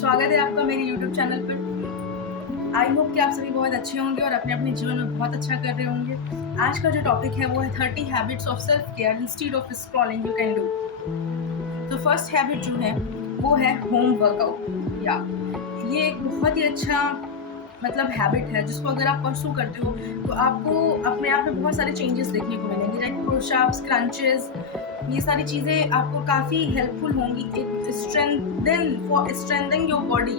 स्वागत है आपका मेरे YouTube चैनल पर। आई होप कि आप सभी बहुत अच्छे होंगे और अपने अपने जीवन में बहुत अच्छा कर रहे होंगे। आज का जो टॉपिक है वो है 30 habits of self care instead of scrolling you can do. तो फर्स्ट हैबिट जो है वो है होम वर्कआउट। या ये एक बहुत ही अच्छा हैबिट है जिसको अगर आप परसू करते हो तो आपको अपने आप में बहुत सारे चेंजेस देखने को मिलेंगे, लाइक पुशअप्स, क्रंचेस। ये सारी चीज़ें आपको काफ़ी हेल्पफुल होंगी एक स्ट्रेंथन योर बॉडी।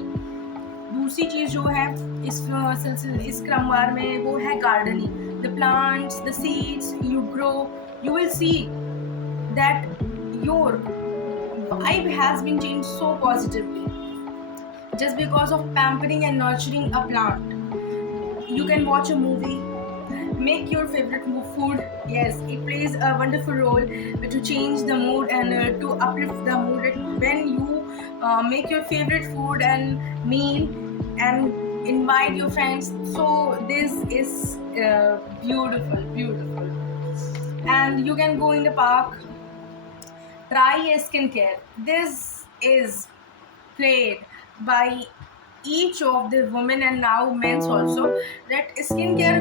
दूसरी चीज़ जो है इस क्रमवार में वो है gardening. The plants, the seeds you grow, you will see that your vibe has been changed so positively just because of pampering and nurturing a plant. You can watch a movie, make your favorite food. Yes, it plays a wonderful role to change the mood and to uplift the mood when you make your favorite food and meal and invite your friends. So this is beautiful. And you can go in the park, try a skincare. This is played by each of the women and now men's also, that skincare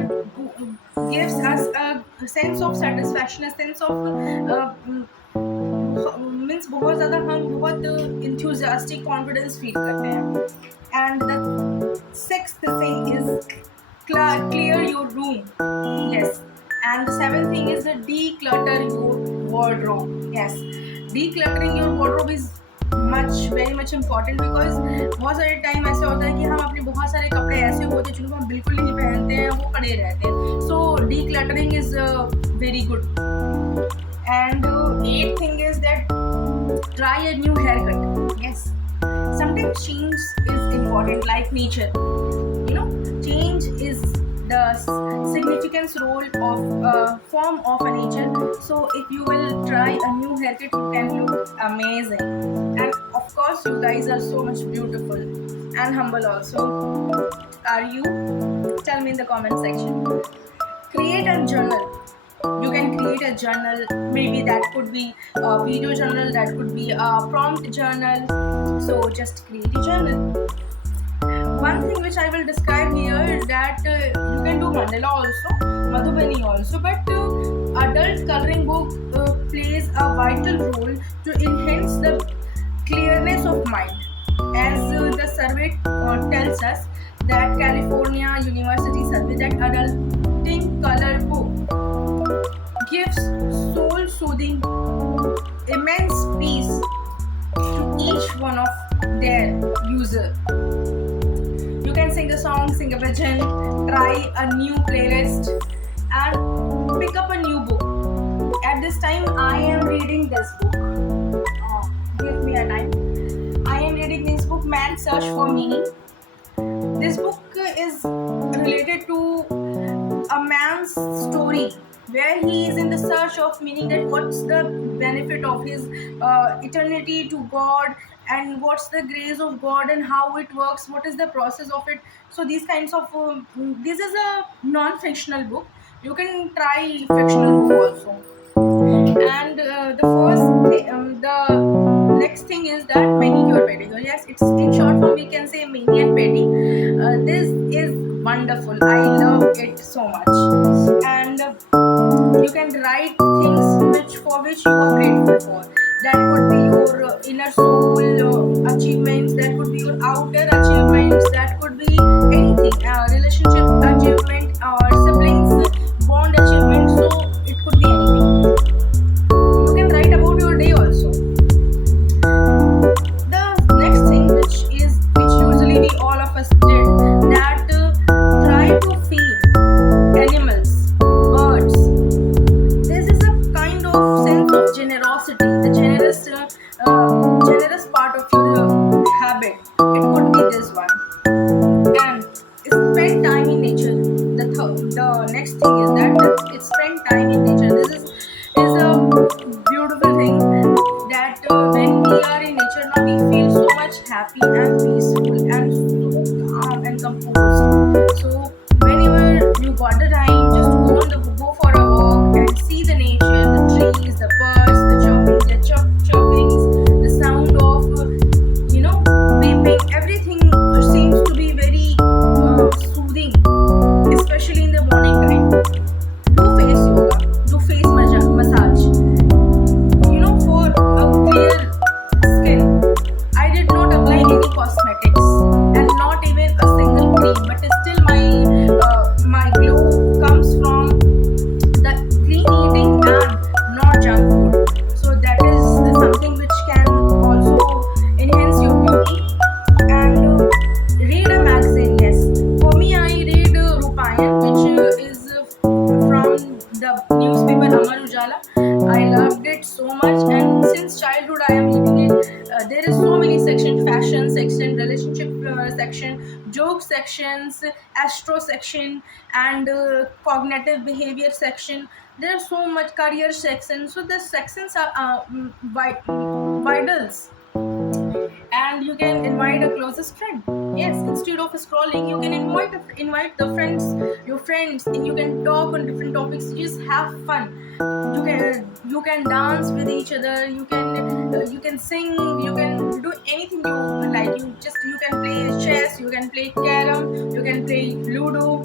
gives us a sense of satisfaction, a sense of means बहुत ज़्यादा हम बहुत enthusiastic confidence feel करते हैं. And the sixth thing is clear your room. Yes. And the seventh thing is declutter your wardrobe. Yes, decluttering your wardrobe is very much important because बहुत सारे time ऐसे होता है कि हम अपने बहुत सारे कपड़े ऐसे होते हैं जिनको हम बिल्कुल नहीं पहनते हैं, वो पड़े रहते हैं. So decluttering is very good. And eighth thing is that try a new haircut. Yes, sometimes change is important, like nature. Change is the significance role of form of a nature. So if you will try a new haircut, you can look amazing. And of course you guys are so much beautiful and humble also. Are you? Tell me in the comment section. Create a journal. You can create a journal. Maybe that could be a video journal, that could be a prompt journal. So just create a journal. One thing which I will describe here is that you can do mandala also, madhubani also, but adult coloring book plays a vital role to enhance the clearness of mind. As the survey tells us, that California University survey, that adulting color book gives soul soothing immense peace to each one of their user. You can sing a song, sing a bhajan, try a new playlist and pick up a new book. At this time I am reading this book. Give me a time. I am reading this book, Man's Search for Meaning. This book is related to a man's story where he is in the search of meaning, that what's the benefit of his eternity to God, and what's the grace of God and how it works, what is the process of it. So these kinds of this is a non-fictional book. You can try fictional book also. And the next thing is that manicure pedicure. Yes, it's in short form we can say mani and pedi. This is wonderful. I love it so much. And you can write things for which you are grateful for. That could be your inner soul achievements, that could be your outer achievements, that could be anything, relationship achievement or siblings bond achievement. So it could be anything. You can write about your day also. The next thing which usually we all of us did, that try to feed animals, birds. This is a kind of sense of generosity, the generous part of your habit. It could be this one. And spend time in nature. The next thing is that spend time in nature. This is a beautiful thing, that when we are in nature now we feel so much happy and peaceful and so calm and composed. So whenever you got the time, just go for a walk and see the nature, the trees, the birds, the chirpings, the sound of beeping, every sections, astro section, and cognitive behavior section. There are so much career sections. So the sections are vitals. And you can invite a closest friend. Yes, instead of scrolling, you can invite the friends, your friends, and you can talk on different topics. Just have fun. You can dance with each other. You can sing. You can do anything you like. You can play chess. You can play carom. You can play ludo.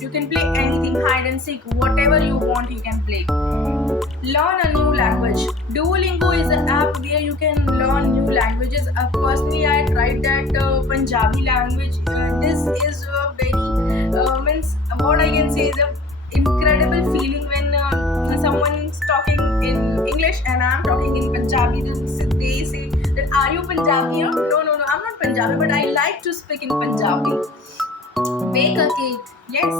You can play anything, hide and seek, whatever you want. You can play. Learn a new language. Duolingo is an app where you can learn new languages. Personally, I tried that Punjabi language. This is a very means what I can say is a incredible feeling when someone is talking in English and I'm talking in Punjabi. Then they say that, "Are you Punjabi?" No, no, no, no. I'm not Punjabi, but I like to speak in Punjabi. Bake a cake. Yes.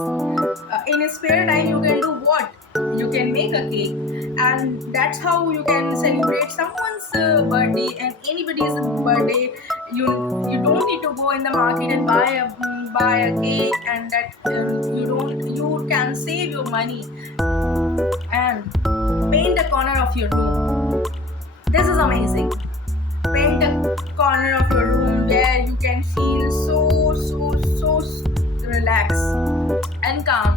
In a spare time, you can do what? You can make a cake, and that's how you can celebrate someone's birthday and anybody's birthday. You don't need to go in the market and buy a cake, and that you can save your money and paint a corner of your room. This is amazing. Paint a corner of your room where you can feel so relaxed and calm.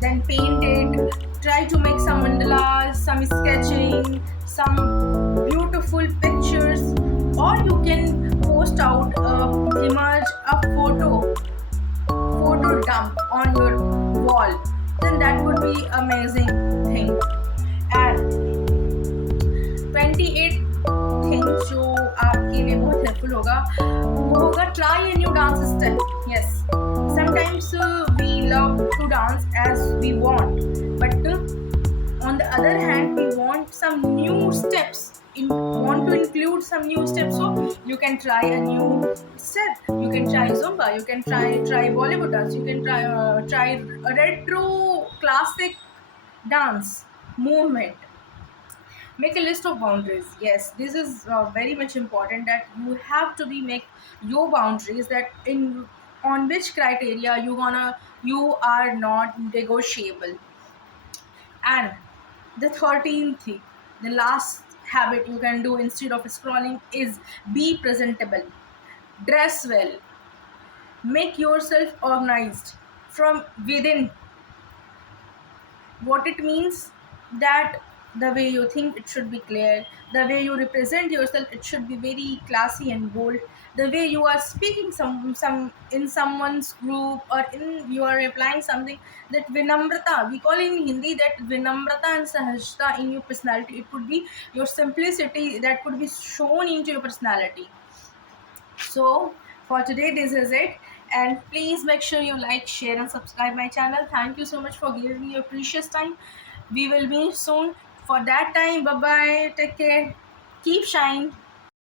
Then paint it. Try to make some mandalas, some sketching, some beautiful pictures, or you can post out a photo dump on your wall. Then that would be amazing thing. And 28 things जो आपके लिए बहुत helpful होगा वो होगा try a new dance style. Yes, sometimes we love to dance as we want, but on the other hand we want some new steps, want to include some new steps. So you can try a new step. You can try zumba. You can try Bollywood dance. You can try a retro classic dance movement. Make a list of boundaries. Yes, this is very much important, that you have to make your boundaries, that in on which criteria you are not negotiable. And the 13th thing, the last habit you can do instead of scrolling is be presentable. Dress well. Make yourself organized from within. What it means, that the way you think, it should be clear. The way you represent yourself, it should be very classy and bold. The way you are speaking some in someone's group, or in you are replying something, that vinamrata, we call in Hindi that vinamrata and sahajta in your personality. It could be your simplicity that could be shown into your personality. So for today, this is it. And please make sure you like, share, and subscribe my channel. Thank you so much for giving me your precious time. We will meet soon. For that time, bye bye. Take care. Keep shine.